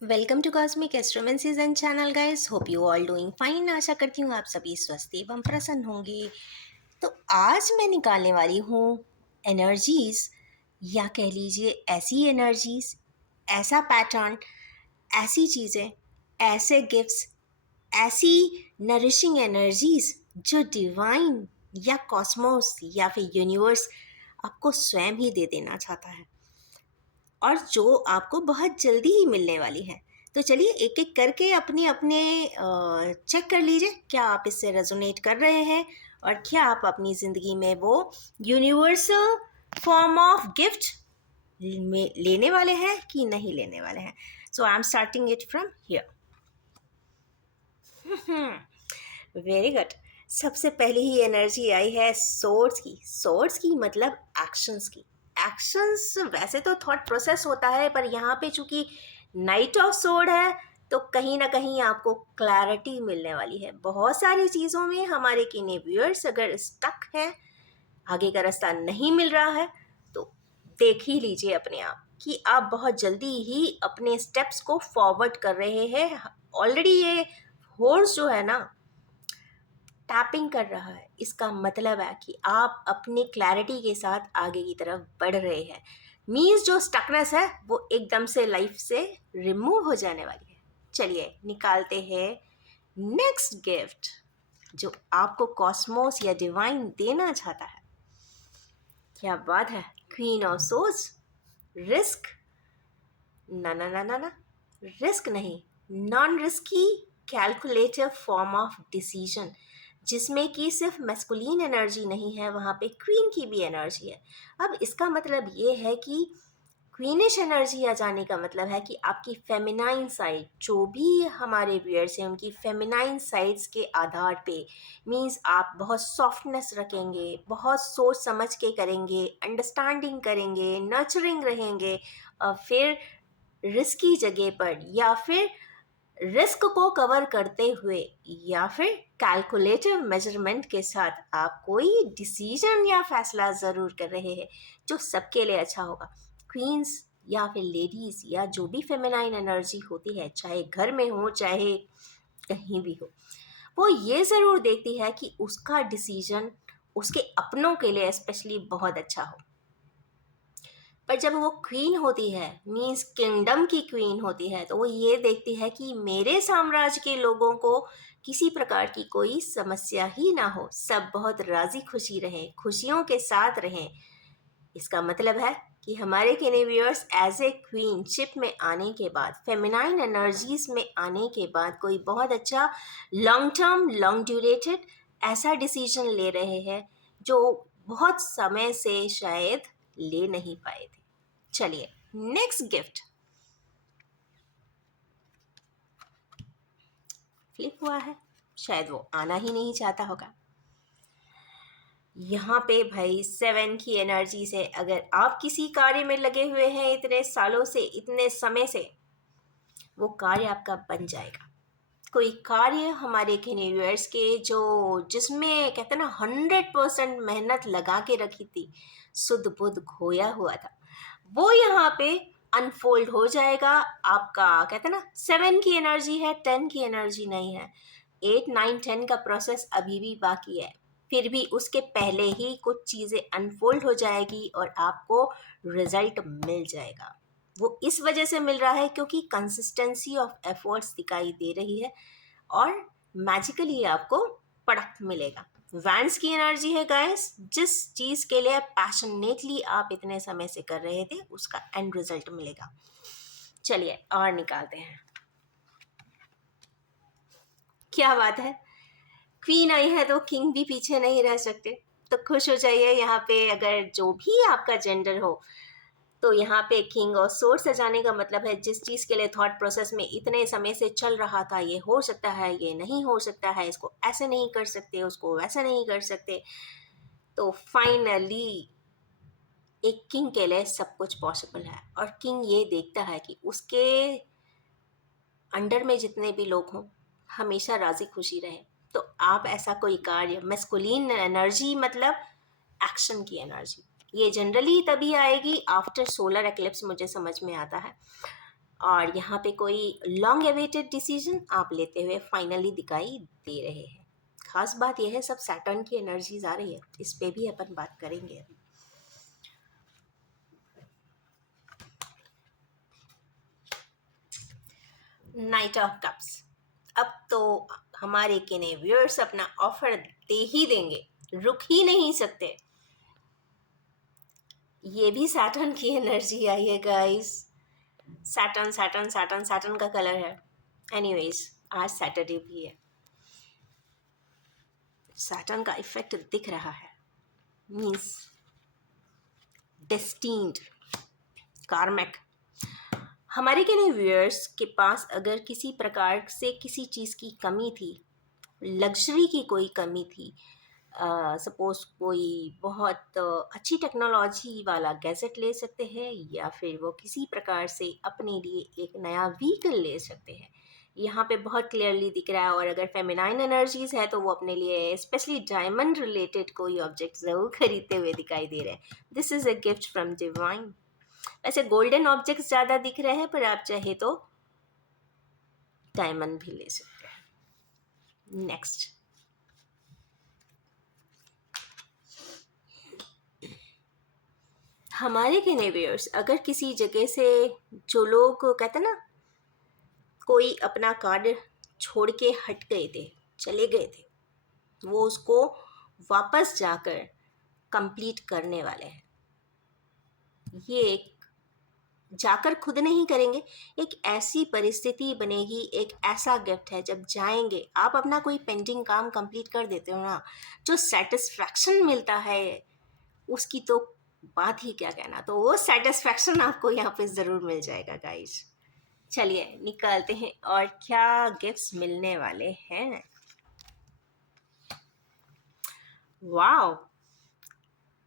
Welcome to cosmic astromancies and channel guys. Hope you all doing fine. आशा करती हूँ आप सभी स्वस्थ एवं प्रसन्न होंगे। तो आज मैं निकालने वाली हूँ एनर्जीज, या कह लीजिए ऐसी एनर्जीज, ऐसा पैटर्न, ऐसी चीज़ें, ऐसे गिफ्ट्स, ऐसी नरिशिंग एनर्जीज जो डिवाइन या कॉस्मोस या फिर यूनिवर्स आपको स्वयं ही दे देना चाहता है, और जो आपको बहुत जल्दी ही मिलने वाली है। तो चलिए एक एक करके अपने अपने चेक कर लीजिए, क्या आप इससे रेजोनेट कर रहे हैं और क्या आप अपनी ज़िंदगी में वो यूनिवर्सल फॉर्म ऑफ गिफ्ट में लेने वाले हैं कि नहीं लेने वाले हैं। So I am starting it from here. Very good. सबसे पहले ही एनर्जी आई है सोर्स की। सोर्स की मतलब एक्शंस की। एक्शंस वैसे तो थॉट प्रोसेस होता है, पर यहाँ पे चूंकि नाइट ऑफ सोर्ड है तो कहीं ना कहीं आपको क्लैरिटी मिलने वाली है। बहुत सारी चीज़ों में हमारे किन्हीं व्यूअर्स अगर स्टक है, आगे का रास्ता नहीं मिल रहा है, तो देख ही लीजिए अपने आप कि आप बहुत जल्दी ही अपने स्टेप्स को फॉरवर्ड कर रहे हैं। ऑलरेडी ये हॉर्स जो है ना, टैपिंग कर रहा है। इसका मतलब है कि आप अपनी क्लैरिटी के साथ आगे की तरफ बढ़ रहे हैं। मीन्स जो स्टकनेस है वो एकदम से लाइफ से रिमूव हो जाने वाली है। चलिए निकालते हैं नेक्स्ट गिफ्ट जो आपको कॉस्मोस या डिवाइन देना चाहता है। क्या बात है, क्वीन ऑफ सोर्स। रिस्क? ना ना ना ना ना, रिस्क नहीं, non risky calculative form of decision, जिसमें कि सिर्फ मैस्कुलिन एनर्जी नहीं है, वहाँ पे क्वीन की भी एनर्जी है। अब इसका मतलब ये है कि क्वीनिश एनर्जी आ जाने का मतलब है कि आपकी फेमिनाइन साइड, जो भी हमारे व्यूअर्स हैं उनकी फेमिनाइन साइड्स के आधार पे, मीन्स आप बहुत सॉफ्टनेस रखेंगे, बहुत सोच समझ के करेंगे, अंडरस्टैंडिंग करेंगे, नर्चरिंग रहेंगे, और फिर रिस्की जगह पर या फिर रिस्क को कवर करते हुए या फिर कैलकुलेटिव मेजरमेंट के साथ आप कोई डिसीजन या फैसला ज़रूर कर रहे हैं जो सबके लिए अच्छा होगा। क्वींस या फिर लेडीज़ या जो भी फेमिनाइन एनर्जी होती है, चाहे घर में हो चाहे कहीं भी हो, वो ये ज़रूर देखती है कि उसका डिसीजन उसके अपनों के लिए स्पेशली बहुत अच्छा हो। पर जब वो क्वीन होती है, मीन्स किंगडम की क्वीन होती है, तो वो ये देखती है कि मेरे साम्राज्य के लोगों को किसी प्रकार की कोई समस्या ही ना हो, सब बहुत राजी खुशी रहें, खुशियों के साथ रहें। इसका मतलब है कि हमारे केनेवियर्स एज ए क्वीन शिप में आने के बाद, फेमिनाइन एनर्जीज में आने के बाद कोई बहुत अच्छा लॉन्ग टर्म, लॉन्ग ड्यूरेटेड ऐसा डिसीजन ले रहे हैं जो बहुत समय से शायद ले नहीं पाए थे। चलिए नेक्स्ट गिफ्ट फ्लिप हुआ है, शायद वो आना ही नहीं चाहता होगा। यहाँ पे भाई 7 की एनर्जी से, अगर आप किसी कार्य में लगे हुए हैं इतने सालों से, इतने समय से, वो कार्य आपका बन जाएगा। कोई कार्य हमारे केनियर्स के जो, जिसमें कहते हैं ना 100% मेहनत लगा के रखी थी, सुध बुध खोया हुआ था, वो यहाँ पे अनफोल्ड हो जाएगा। आपका कहते हैं ना 7 की एनर्जी है, 10 की एनर्जी नहीं है। 8 9 10 का प्रोसेस अभी भी बाकी है, फिर भी उसके पहले ही कुछ चीज़ें अनफोल्ड हो जाएगी और आपको रिजल्ट मिल जाएगा। वो इस वजह से मिल रहा है क्योंकि कंसिस्टेंसी ऑफ एफर्ट्स दिखाई दे रही है और मैजिकली आपको प्रोडक्ट मिलेगा। वैंस की एनर्जी है गाइस, जिस चीज़ के लिए पैशनेटली आप इतने समय से कर रहे थे उसका एंड रिजल्ट मिलेगा। चलिए और निकालते हैं। क्या बात है, क्वीन आई है तो किंग भी पीछे नहीं रह सकते। तो खुश हो जाइए, यहाँ पे अगर जो भी आपका जेंडर हो, तो यहाँ पे किंग और सोर्स सजाने का मतलब है जिस चीज़ के लिए थॉट प्रोसेस में इतने समय से चल रहा था, ये हो सकता है, ये नहीं हो सकता है, इसको ऐसे नहीं कर सकते, उसको वैसे नहीं कर सकते, तो फाइनली एक किंग के लिए सब कुछ पॉसिबल है। और किंग ये देखता है कि उसके अंडर में जितने भी लोग हों हमेशा राजी खुशी रहे। तो आप ऐसा कोई कार्य, मैस्कुलिन एनर्जी मतलब एक्शन की एनर्जी, ये जनरली तभी आएगी आफ्टर सोलर एक्लिप्स, मुझे समझ में आता है। और यहाँ पे कोई लॉन्ग एवेटेड डिसीजन आप लेते हुए फाइनली दिखाई दे रहे हैं। खास बात यह है सब सैटर्न की एनर्जीज आ रही है, इस पे भी अपन बात करेंगे। Night of cups. अब तो हमारे किने व्यूअर्स अपना ऑफर दे ही देंगे, रुक ही नहीं सकते। ये भी सैटर्न की एनर्जी आई है guys. Saturn Saturn Saturn Saturn का कलर है। एनीवेज, आज सैटरडे भी है। सैटर्न का इफेक्ट दिख रहा है, मीन्स डेस्टिन्ड, कार्मिक। हमारे के व्यूअर्स के पास अगर किसी प्रकार से किसी चीज़ की कमी थी, लग्जरी की कोई कमी थी, सपोज कोई बहुत अच्छी टेक्नोलॉजी वाला गैजेट ले सकते हैं, या फिर वो किसी प्रकार से अपने लिए एक नया व्हीकल ले सकते हैं। यहाँ पे बहुत क्लियरली दिख रहा है। और अगर फेमिनाइन एनर्जीज है तो वो अपने लिए स्पेशली डायमंड रिलेटेड कोई ऑब्जेक्ट ज़रूर खरीदते हुए दिखाई दे रहे हैं। This is a gift from divine. ऐसे गोल्डन ऑब्जेक्ट्स ज़्यादा दिख रहे हैं, पर आप चाहे तो डायमंड भी ले सकते हैं। नेक्स्ट, हमारे के नेवियर्स अगर किसी जगह से, जो लोग कहते हैं ना, कोई अपना कार्य छोड़ के हट गए थे, चले गए थे, वो उसको वापस जाकर कंप्लीट करने वाले हैं। ये एक जाकर खुद नहीं करेंगे, एक ऐसी परिस्थिति बनेगी, एक ऐसा गिफ्ट है जब जाएंगे आप अपना कोई पेंडिंग काम कंप्लीट कर देते हो ना, जो सेटिस्फैक्शन मिलता है उसकी तो बात ही क्या कहना। तो वो सेटिस्फैक्शन आपको यहाँ पे ज़रूर मिल जाएगा गाइस। चलिए निकालते हैं और क्या गिफ्ट्स मिलने वाले हैं। वाओ,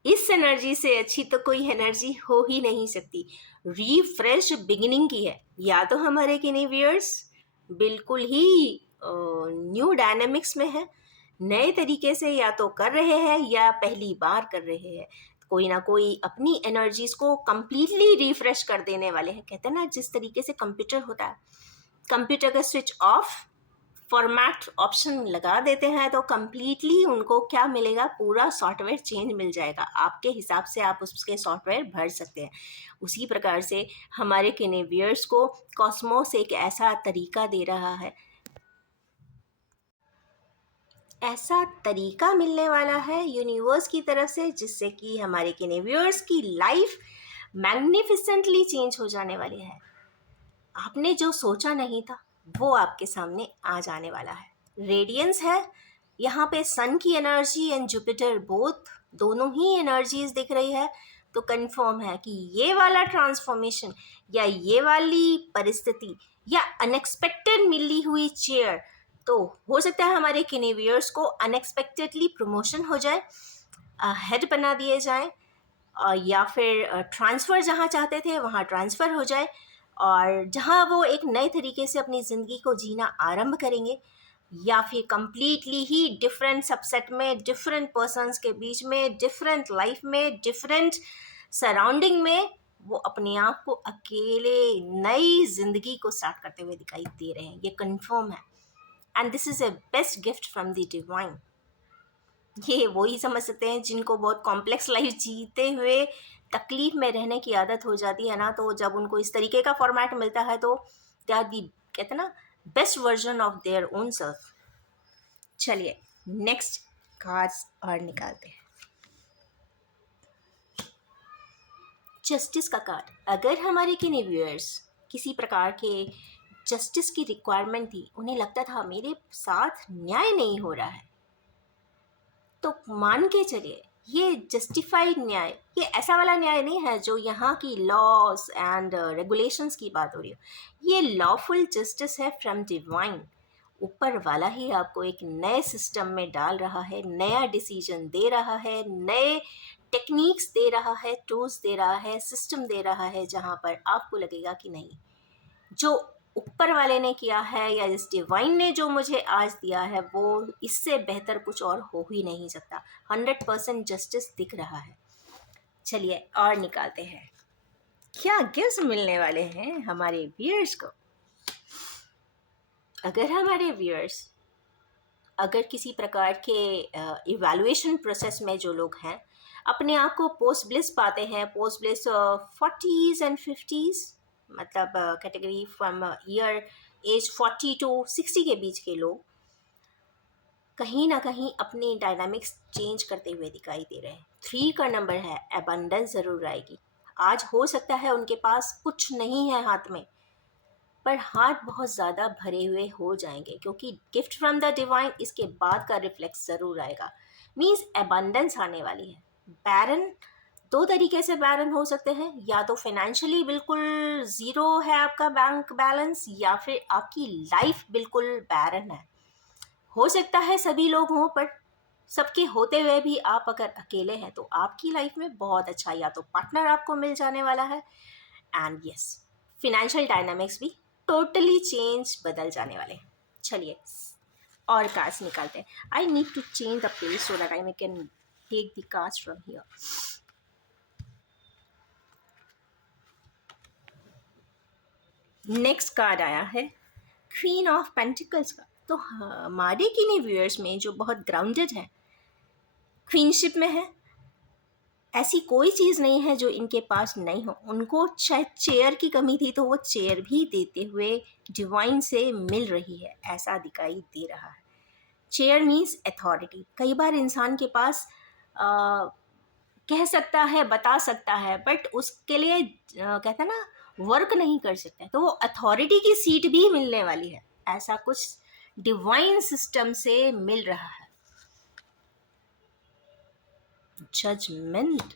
इस एनर्जी से अच्छी तो कोई एनर्जी हो ही नहीं सकती। रीफ्रेश बिगिनिंग की है। या तो हमारे किन्हीं व्यूअर्स बिल्कुल ही न्यू डायनेमिक्स में है, नए तरीके से या तो कर रहे हैं या पहली बार कर रहे हैं। कोई ना कोई अपनी एनर्जीज को कंप्लीटली रिफ्रेश कर देने वाले हैं। कहते हैं ना, जिस तरीके से कंप्यूटर होता है, कंप्यूटर का स्विच ऑफ, फॉर्मेट ऑप्शन लगा देते हैं तो कम्प्लीटली उनको क्या मिलेगा, पूरा सॉफ्टवेयर चेंज मिल जाएगा। आपके हिसाब से आप उसके सॉफ्टवेयर भर सकते हैं। उसी प्रकार से हमारे किनेवियर्स को कॉस्मोस एक ऐसा तरीका दे रहा है, ऐसा तरीका मिलने वाला है यूनिवर्स की तरफ से, जिससे कि हमारे किनेवियर्स की लाइफ मैग्निफिसेंटली चेंज हो जाने वाली है। आपने जो सोचा नहीं था वो आपके सामने आ जाने वाला है। रेडियंस है यहाँ पे, सन की एनर्जी एंड जुपिटर बोथ, दोनों ही एनर्जीज दिख रही है। तो कंफर्म है कि ये वाला ट्रांसफॉर्मेशन या ये वाली परिस्थिति या अनएक्सपेक्टेड मिली हुई चेयर, तो हो सकता है हमारे किनेवियर्स को अनएक्सपेक्टेडली प्रमोशन हो जाए, हेड बना दिए जाए, या फिर ट्रांसफ़र जहाँ चाहते थे वहाँ ट्रांसफ़र हो जाए, और जहाँ वो एक नए तरीके से अपनी ज़िंदगी को जीना आरंभ करेंगे, या फिर कम्प्लीटली ही डिफरेंट सबसेट में, डिफरेंट पर्सन्स के बीच में, डिफरेंट लाइफ में, डिफरेंट सराउंडिंग में वो अपने आप को अकेले नई ज़िंदगी को स्टार्ट करते हुए दिखाई दे रहे हैं। ये कंफर्म है। And this is a best gift from the divine. ये वो ही समझ सकते हैं जिनको बहुत कॉम्प्लेक्स लाइफ जीते हुए तकलीफ में रहने की आदत हो जाती है ना, तो जब उनको इस तरीके का फॉर्मेट मिलता है तो दे आर दी, कहते हैं ना, best version of their own self. चलिए नेक्स्ट कार्ड्स और निकालते हैं। जस्टिस का कार्ड। अगर हमारे किन्हीं व्यूअर्स किसी प्रकार के जस्टिस की रिक्वायरमेंट थी, उन्हें लगता था मेरे साथ न्याय नहीं हो रहा है, तो मान के चलिए ये जस्टिफाइड न्याय, ये ऐसा वाला न्याय नहीं है जो यहाँ की लॉज एंड रेगुलेशंस की बात हो रही है। ये लॉफुल जस्टिस है फ्रॉम डिवाइन। ऊपर वाला ही आपको एक नए सिस्टम में डाल रहा है, नया डिसीजन दे रहा है, नए टेक्निक्स दे रहा है, टूल्स दे रहा है, सिस्टम दे रहा है, जहाँ पर आपको लगेगा कि नहीं, जो ऊपर वाले ने किया है या इस डिवाइन ने जो मुझे आज दिया है वो इससे बेहतर कुछ और हो ही नहीं सकता। 100% जस्टिस दिख रहा है। चलिए और निकालते हैं क्या गिफ्ट मिलने वाले हैं हमारे व्यूअर्स को? अगर हमारे व्यूअर्स अगर किसी प्रकार के इवैल्यूएशन प्रोसेस में जो लोग हैं अपने आप को पोस्ट ब्लिस पाते हैं, post bliss 40s and 50s, मतलब category from year as 40 to 60 के बीच के लोग कहीं ना कहीं अपने डायनामिक्स चेंज करते हुए दिखाई दे रहे हैं। 3 का नंबर है, एबंडेंस ज़रूर आएगी। आज हो सकता है उनके पास कुछ नहीं है हाथ में, पर हाथ बहुत ज़्यादा भरे हुए हो जाएंगे, क्योंकि गिफ्ट फ्रॉम द डिवाइन इसके बाद का रिफ्लेक्स ज़रूर आएगा। मीन्स एबंडेंस आने वाली है। बैरन, दो तरीके से बैरन हो सकते हैं, या तो फाइनेंशियली बिल्कुल ज़ीरो है आपका बैंक बैलेंस, या फिर आपकी लाइफ बिल्कुल बैरन है। हो सकता है सभी लोग हों, पर सबके होते हुए भी आप अगर अकेले हैं तो आपकी लाइफ में बहुत अच्छा या तो पार्टनर आपको मिल जाने वाला है, एंड यस, फिनेंशियल डायनामिक्स भी टोटली चेंज, बदल जाने वाले हैं। चलिए और कार्ड्स निकालते हैं। I need to change the page so that I can take the cards from here. Next card आया है क्वीन ऑफ पेंटिकल्स का। तो हमारे किन्हीं व्यूअर्स में जो बहुत ग्राउंडेड है, क्वीनशिप में है, ऐसी कोई चीज़ नहीं है जो इनके पास नहीं हो। उनको शायद चेयर की कमी थी तो वो चेयर भी देते हुए डिवाइन से मिल रही है, ऐसा दिखाई दे रहा है। Chair means authority. कई बार इंसान के पास कह सकता है, बता सकता है, बट उसके लिए कहते हैं ना, वर्क नहीं कर सकते, तो वो अथॉरिटी की सीट भी मिलने वाली है, ऐसा कुछ डिवाइन सिस्टम से मिल रहा है। जजमेंट,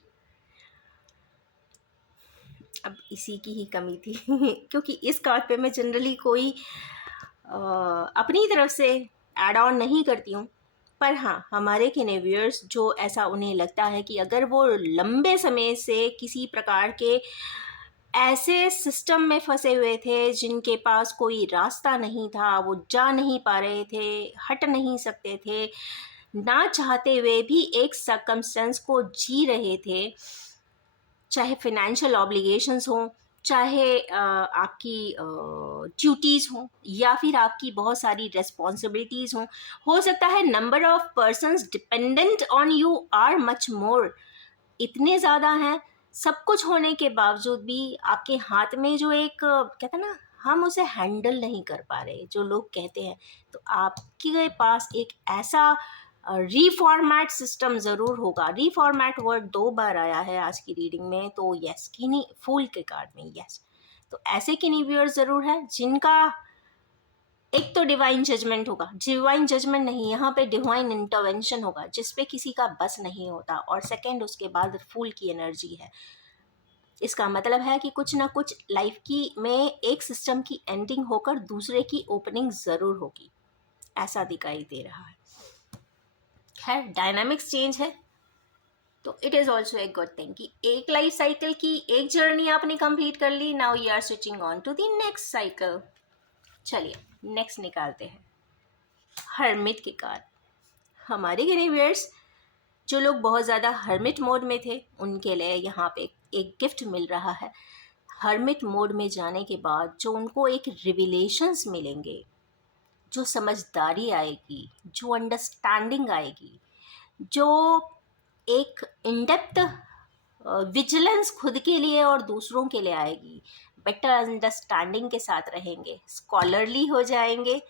अब इसी की ही कमी थी क्योंकि इस कार्ड पे मैं जनरली कोई अपनी तरफ से एड ऑन नहीं करती हूँ, पर हाँ, हमारे व्यूअर्स जो ऐसा उन्हें लगता है कि अगर वो लंबे समय से किसी प्रकार के ऐसे सिस्टम में फंसे हुए थे जिनके पास कोई रास्ता नहीं था, वो जा नहीं पा रहे थे, हट नहीं सकते थे, ना चाहते हुए भी एक सर्कमस्टेंस को जी रहे थे, चाहे फिनेंशियल ऑब्लिगेशंस हों, चाहे आपकी ड्यूटीज़ हों, या फिर आपकी बहुत सारी रिस्पॉन्सिबिलिटीज़ हों। हो सकता है number of persons dependent on you are much more, इतने ज़्यादा हैं, सब कुछ होने के बावजूद भी आपके हाथ में जो एक कहते हैं ना, हम उसे हैंडल नहीं कर पा रहे, जो लोग कहते हैं, तो आपके पास एक ऐसा रीफॉर्मेट सिस्टम ज़रूर होगा। रीफॉर्मेट वर्ड 2 बार आया है आज की रीडिंग में, तो यस, किन्हीं फूल के कार्ड में, यस, तो ऐसे किन्हीं व्यूअर्स ज़रूर हैं जिनका एक तो डिवाइन जजमेंट होगा, डिवाइन जजमेंट नहीं, यहाँ पे डिवाइन इंटरवेंशन होगा जिस पे किसी का बस नहीं होता, और सेकंड उसके बाद फूल की एनर्जी है। इसका मतलब है कि कुछ ना कुछ लाइफ की में एक सिस्टम की एंडिंग होकर दूसरे की ओपनिंग ज़रूर होगी, ऐसा दिखाई दे रहा है। खैर, डायनामिक्स चेंज है तो it is also a good thing कि एक लाइफ साइकिल की एक जर्नी आपने कंप्लीट कर ली, now you are switching on to the next cycle. चलिए नेक्स्ट निकालते हैं हर्मिट के कार्ड। हमारे व्यूअर्स जो लोग बहुत ज़्यादा हर्मिट मोड में थे उनके लिए यहाँ पे एक गिफ्ट मिल रहा है। हर्मिट मोड में जाने के बाद जो उनको एक रिविलेशंस मिलेंगे, जो समझदारी आएगी, जो अंडरस्टैंडिंग आएगी, जो एक इनडेप्थ विजिलेंस खुद के लिए और दूसरों के लिए आएगी, बेटर अंडरस्टैंडिंग के साथ रहेंगे, स्कॉलरली हो जाएंगे,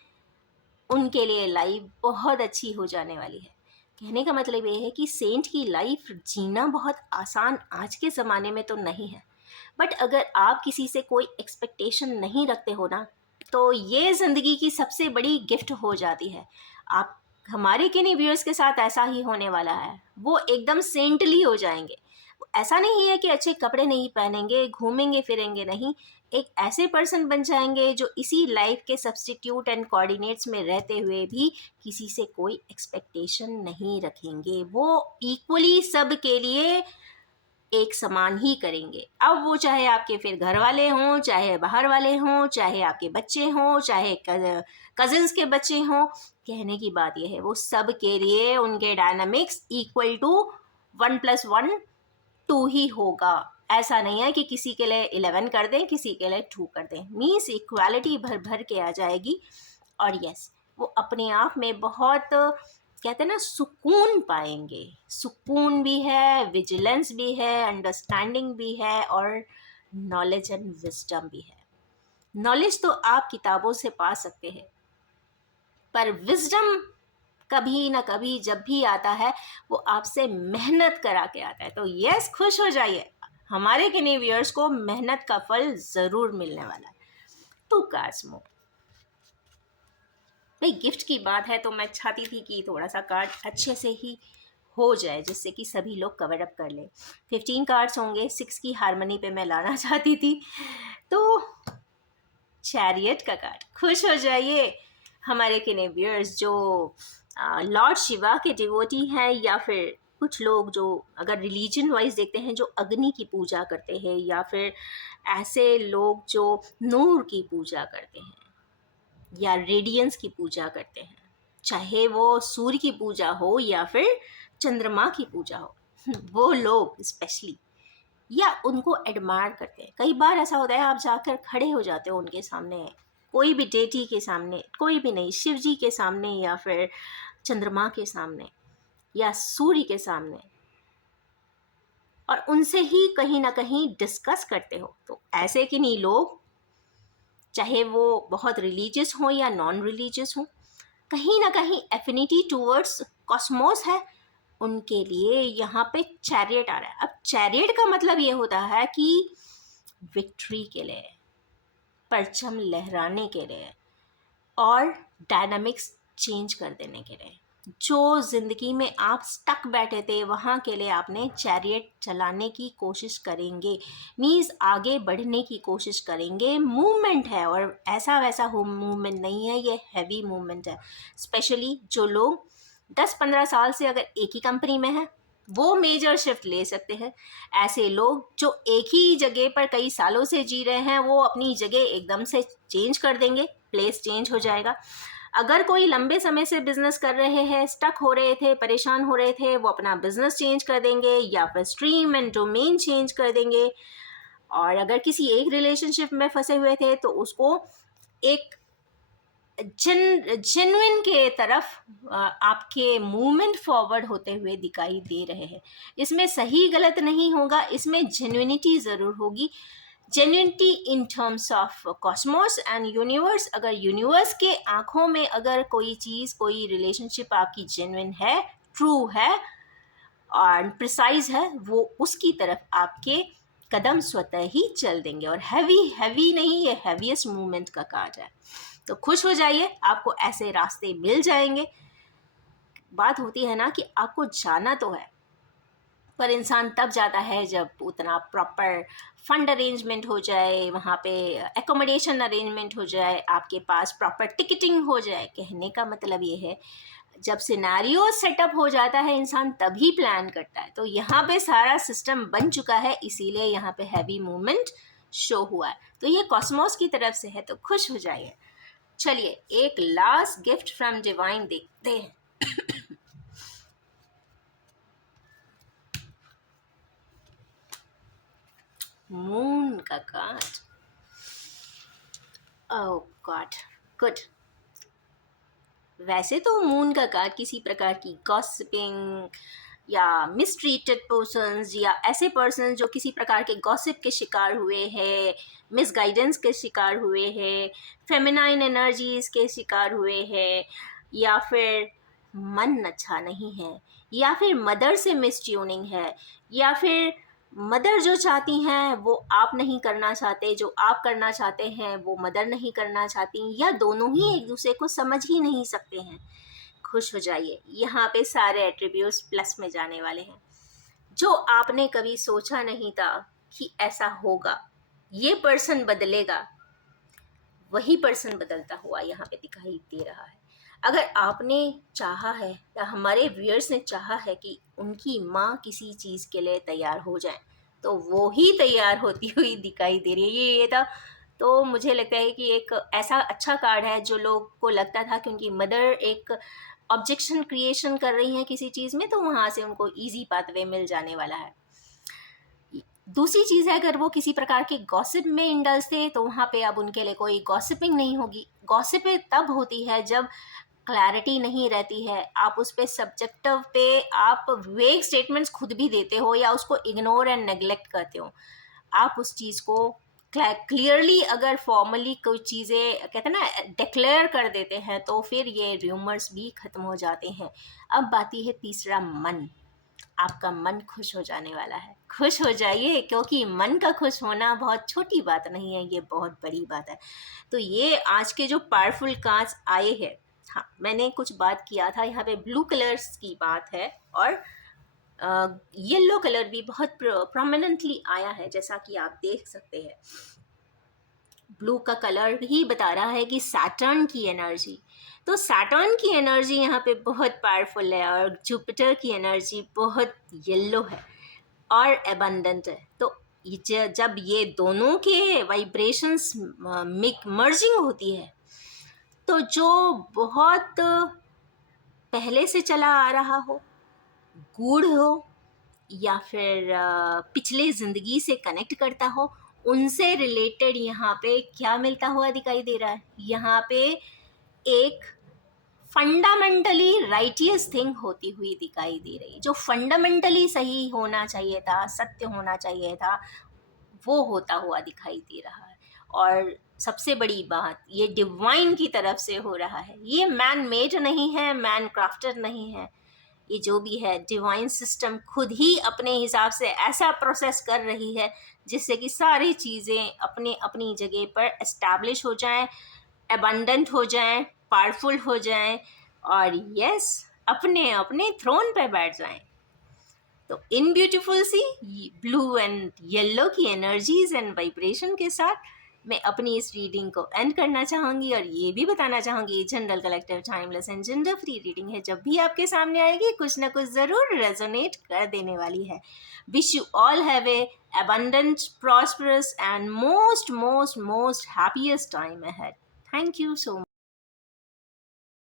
उनके लिए लाइफ बहुत अच्छी हो जाने वाली है। कहने का मतलब ये है कि सेंट की लाइफ जीना बहुत आसान आज के ज़माने में तो नहीं है, बट अगर आप किसी से कोई एक्सपेक्टेशन नहीं रखते हो ना, तो ये ज़िंदगी की सबसे बड़ी गिफ्ट हो जाती है। आप, हमारे किन्हीं व्यूअर्स के साथ ऐसा ही होने वाला है, वो एकदम सेंटली हो जाएंगे। ऐसा नहीं है कि अच्छे कपड़े नहीं पहनेंगे, घूमेंगे फिरेंगे, नहीं, एक ऐसे पर्सन बन जाएंगे जो इसी लाइफ के सब्स्टिट्यूट एंड कोऑर्डिनेट्स में रहते हुए भी किसी से कोई एक्सपेक्टेशन नहीं रखेंगे, वो इक्वली सब के लिए एक समान ही करेंगे। अब वो चाहे आपके फिर घर वाले हों, चाहे बाहर वाले हों, चाहे आपके बच्चे हों, चाहे कजिन्स के बच्चे हों, कहने की बात यह है वो सब के लिए उनके डायनामिक्स इक्वल टू 1+1 2 ही होगा, ऐसा नहीं है कि किसी के लिए 11 कर दें, किसी के लिए 2 कर दें। मीन्स इक्वालिटी भर भर के आ जाएगी। और यस, वो अपने आप में बहुत कहते हैं ना सुकून पाएंगे। सुकून भी है, विजिलेंस भी है, अंडरस्टैंडिंग भी है और नॉलेज एंड विजडम भी है। नॉलेज तो आप किताबों से पा सकते हैं, पर विजडम कभी ना कभी जब भी आता है वो आपसे मेहनत करा के आता है। तो यस, खुश हो जाइए, हमारे किन्हीं व्यूअर्स को मेहनत का फल ज़रूर मिलने वाला है। 2 कार्ड्स मोर। भाई गिफ्ट की बात है तो मैं चाहती थी कि थोड़ा सा कार्ड अच्छे से ही हो जाए जिससे कि सभी लोग कवर अप कर लें। 15 कार्ड्स होंगे, 6 की हारमोनी पे मैं लाना चाहती थी। तो चैरियट का कार्ड, खुश हो जाइए हमारे किने व्यूअर्स जो लॉर्ड शिवा के डिवोटी हैं, या फिर कुछ लोग जो अगर रिलीजन वाइज देखते हैं जो अग्नि की पूजा करते हैं, या फिर ऐसे लोग जो नूर की पूजा करते हैं या रेडियंस की पूजा करते हैं, चाहे वो सूर्य की पूजा हो या फिर चंद्रमा की पूजा हो, वो लोग स्पेशली या उनको एडमायर करते हैं। कई बार ऐसा होता है आप जाकर खड़े हो जाते हो उनके सामने, कोई भी डेटी के सामने, कोई भी नहीं, शिव जी के सामने या फिर चंद्रमा के सामने या सूर्य के सामने, और उनसे ही कहीं ना कहीं डिस्कस करते हो। तो ऐसे कि नहीं लोग, चाहे वो बहुत रिलीजियस हो या नॉन रिलीजियस हो, कहीं ना कहीं एफिनिटी टूवर्ड्स कॉस्मोस है, उनके लिए यहाँ पे चैरियट आ रहा है। अब चैरियट का मतलब ये होता है कि विक्ट्री के लिए, परचम लहराने के लिए और डायनामिक्स चेंज कर देने के लिए। जो ज़िंदगी में आप स्टक बैठे थे वहाँ के लिए आपने चैरियट चलाने की कोशिश करेंगे, मीन्स आगे बढ़ने की कोशिश करेंगे। मूवमेंट है और ऐसा वैसा मूवमेंट नहीं है, ये हैवी मूवमेंट है। स्पेशली जो लोग 10-15 साल से अगर एक ही कंपनी में है वो मेजर शिफ्ट ले सकते हैं। ऐसे लोग जो एक ही जगह पर कई सालों से जी रहे हैं वो अपनी जगह एकदम से चेंज कर देंगे, प्लेस चेंज हो जाएगा। अगर कोई लंबे समय से बिजनेस कर रहे हैं, स्टक हो रहे थे, परेशान हो रहे थे, वो अपना बिजनेस चेंज कर देंगे या फिर स्ट्रीम एंड डोमेन चेंज कर देंगे। और अगर किसी एक रिलेशनशिप में फंसे हुए थे तो उसको एक जेन्युइन के तरफ आपके मूवमेंट फॉरवर्ड होते हुए दिखाई दे रहे हैं। इसमें सही गलत नहीं होगा, इसमें जेन्युइनिटी ज़रूर होगी। Genuinity in terms of Cosmos and universe. अगर यूनिवर्स के आंखों में अगर कोई चीज़, कोई रिलेशनशिप आपकी जेन्युइन है, ट्रू है और प्रिसाइज है, वो उसकी तरफ आपके कदम स्वतः ही चल देंगे। और हैवी नहीं, ये हैवीएस्ट मूवमेंट का कार्ड है। तो खुश हो जाइए, आपको ऐसे रास्ते मिल जाएंगे। बात होती है ना कि आपको जाना तो है, पर इंसान तब जाता है जब उतना प्रॉपर फंड अरेंजमेंट हो जाए, वहाँ पे एकोमोडेशन अरेंजमेंट हो जाए, आपके पास प्रॉपर टिकटिंग हो जाए। कहने का मतलब ये है जब सिनेरियो सेटअप हो जाता है इंसान तभी प्लान करता है। तो यहाँ पे सारा सिस्टम बन चुका है, इसीलिए यहाँ पे हैवी मूवमेंट शो हुआ है। तो ये कॉस्मोस की तरफ से है, तो खुश हो जाइए। चलिए एक लास्ट गिफ्ट फ्रॉम डिवाइन देखते हैं। मून का कार्ड। ओह गॉड, गुड। वैसे तो मून का कार्ड किसी प्रकार की गॉसिपिंग या मिसट्रीटेड पर्सन्स या ऐसे पर्सन जो किसी प्रकार के गॉसिप के शिकार हुए हैं, मिसगाइडेंस के शिकार हुए हैं, फेमिनाइन एनर्जीज के शिकार हुए हैं, या फिर मन अच्छा नहीं है, या फिर मदर से मिसट्यूनिंग है, या फिर मदर जो चाहती हैं वो आप नहीं करना चाहते, जो आप करना चाहते हैं वो मदर नहीं करना चाहती, या दोनों ही एक दूसरे को समझ ही नहीं सकते हैं। खुश हो जाइए, यहाँ पे सारे एट्रीब्यूट्स प्लस में जाने वाले हैं। जो आपने कभी सोचा नहीं था कि ऐसा होगा, ये पर्सन बदलेगा, वही पर्सन बदलता हुआ यहाँ पे दिखाई दे रहा है। अगर आपने चाहा है या हमारे व्यूअर्स ने चाहा है कि उनकी माँ किसी चीज़ के लिए तैयार हो जाए, तो वो ही तैयार होती हुई दिखाई दे रही है। ये था, तो मुझे लगता है कि एक ऐसा अच्छा कार्ड है जो लोग को लगता था कि उनकी मदर एक ऑब्जेक्शन क्रिएशन कर रही हैं किसी चीज़ में, तो वहाँ से उनको ईजी पाथवे मिल जाने वाला है। दूसरी चीज़ है, अगर वो किसी प्रकार के गॉसिप में इंडल्ज थे तो वहाँ पे अब उनके लिए कोई गॉसिपिंग नहीं होगी। गॉसिपिंग तब होती है जब क्लैरिटी नहीं रहती है, आप उस पे सब्जेक्टिव पे आप वेग स्टेटमेंट्स खुद भी देते हो या उसको इग्नोर एंड नेग्लेक्ट करते हो। आप उस चीज़ को क्लियरली अगर फॉर्मली कोई चीज़ें कहते हैं ना डिक्लेयर कर देते हैं तो फिर ये र्यूमर्स भी ख़त्म हो जाते हैं। अब आती है तीसरा, मन। आपका मन खुश हो जाने वाला है। खुश हो जाइए, क्योंकि मन का खुश होना बहुत छोटी बात नहीं है, ये बहुत बड़ी बात है। तो ये आज के जो पावरफुल कार्ड्स आए हैं, हाँ मैंने कुछ बात किया था, यहाँ पे ब्लू कलर्स की बात है और येलो कलर भी बहुत प्रोमिनेंटली आया है, जैसा कि आप देख सकते हैं। ब्लू का कलर ही बता रहा है कि सैटर्न की एनर्जी, तो सैटर्न की एनर्जी यहाँ पे बहुत पावरफुल है और जुपिटर की एनर्जी बहुत येलो है और एबंडेंट है। तो जब ये दोनों के वाइब्रेशंस मर्जिंग होती है तो जो बहुत पहले से चला आ रहा हो, गूढ़ हो या फिर पिछले ज़िंदगी से कनेक्ट करता हो, उनसे रिलेटेड यहाँ पे क्या मिलता हुआ दिखाई दे रहा है। यहाँ पे एक फंडामेंटली राइटियस थिंग होती हुई दिखाई दे रही, जो फंडामेंटली सही होना चाहिए था, सत्य होना चाहिए था, वो होता हुआ दिखाई दे रहा है। और सबसे बड़ी बात, ये डिवाइन की तरफ से हो रहा है, ये मैन मेड नहीं है, मैन क्राफ्टेड नहीं है। ये जो भी है डिवाइन सिस्टम खुद ही अपने हिसाब से ऐसा प्रोसेस कर रही है जिससे कि सारी चीज़ें अपने अपनी जगह पर एस्टैब्लिश हो जाएं, एबंडेंट हो जाएं, पावरफुल हो जाएं और यस अपने अपने थ्रोन पे बैठ जाएं। तो इन beautiful sea blue and yellow की एनर्जीज एंड वाइब्रेशन के साथ मैं अपनी इस रीडिंग को एंड करना चाहूँगी और ये भी बताना चाहूँगी general collective timeless and gender free reading है। जब भी आपके सामने आएगी कुछ ना कुछ ज़रूर रेजोनेट कर देने वाली है। Wish you all have a abundant, prosperous and most happiest time ahead. Thank you so much.